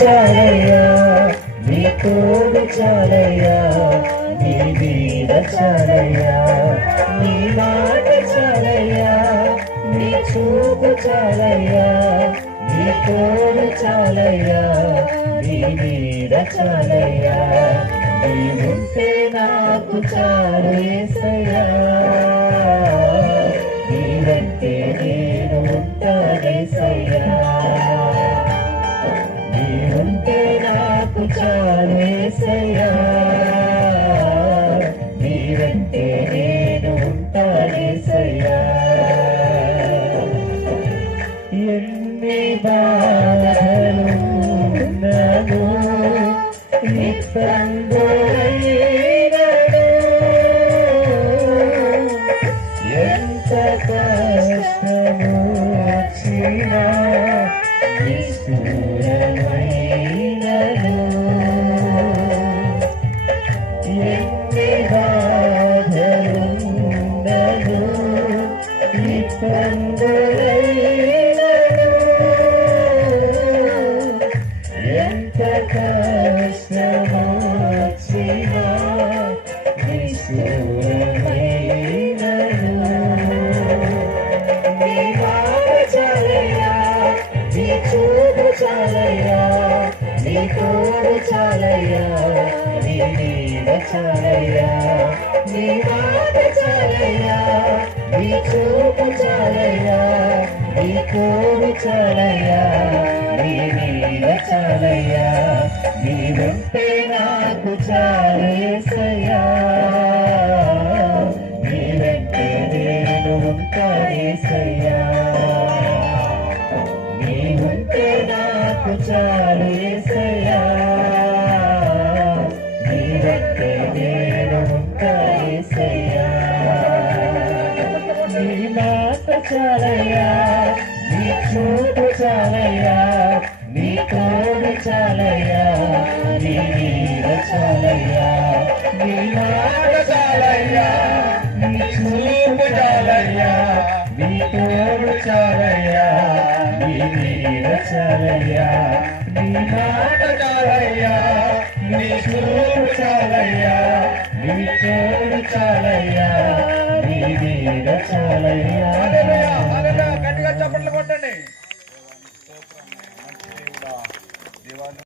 చాలయ్యా, నీ తోడు చాలయ్యా, నీ నీడ చాలయ్యా, నీ మాట చాలయ్యా, నీ చూపు చాలయ్యా, నీ తోడు చాలయ్యా, నీ నీడ చాలయ్యా, నీవుంటే నాకు చాలు యేసయ్యా, నీవంటే నేను ఉంటానేసయ్యా, నీవుంటే నాకు చాలు యేసయ్యా, నీవంటే నేను ఉంటానేసయ్యా. ఎన్ని బాధలు నన్ను నిస్సందేహమైనను, ఎంత కష్టము వచ్చినా నిష్ఠూరమైనను, ఎన్ని బాధలున్నను నిస్సందేహమైనను, ఎంత కష్టము వచ్చినా నిష్ఠూరమైనను, నీ మాట చాలయ్యా, నీ చూపు చాలయ్యా, నీ తోడు చాలయ్యా, నీ నీడ చాలయ్యా, నీ మాట చాలయ్యా, నీ చూపు చాలయ్యా, నీ తోడు చాలయ్యా, నీ నీడ చాలయ్యా, నీవుంటే నాకు చాలు యేసయ్యా, నీవంటే నేను ఉంటానేసయ్యా, నీవుంటే నాకు చాలు యేసయ్యా, నీవంటే నేను ఉంటానేసయ్యా, నీ మాట చాలయ్యా, నీ చూపు చాలయ్యా, నీ తోడు చాలయ్యా, నీ నీడ చాలయ్యా, నీ మాట చాలయ్యా, నీ చూపు చాలయ్యా, నీ తోడు చాలయ్యా, నీ నీడ చాలయ్యా, నీ మాట చాలయ్యా, నీ చూపు చాలయ్యా, నీ తోడు చాలయ్యా, నీ నీడ చాలయ్యా. గట్టిగా చప్పట్లు కొట్టండి.